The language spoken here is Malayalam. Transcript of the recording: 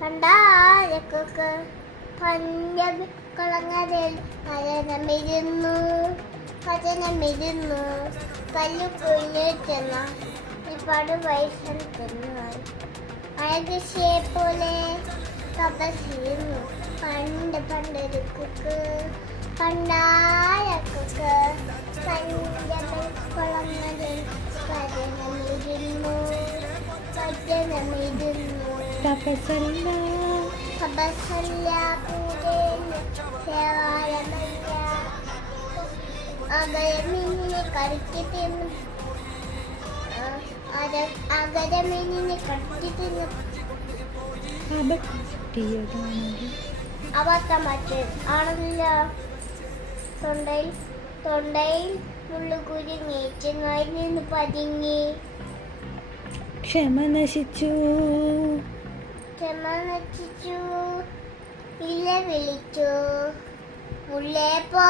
പണ്ടാരക്കൊക്കെ പഞ്ചമി കുളങ്ങരയിൽ ഭജനമിരുന്നു കല്ലു കുഞ്ഞിട്ടെന്ന ഒരുപാട് വയസ്സൻ തിന്നായി അഴകശിയെ പോലെ തപസ്സിരുന്നു പണ്ടൊരു കുക്ക് പണ്ടാരക്കൊക്കെ പഞ്ചമി കുളങ്ങരയിൽ ഭജനമിരുന്നു തപസ്സല്ല പൂജയില് സേവാരമല്ല അകരമീനിനെ കടിച്ചു തിന്നു അബദ്ധം മറ്റേ ആണല്ലോ തൊണ്ടയിൽ മുള്ളുകുരുങ്ങി ചെങ്ങായി നിന്ന് പതുങ്ങി ക്ഷമ നശിച്ചു ഇല്ല വിളിച്ചു മുള്ളേപ്പോ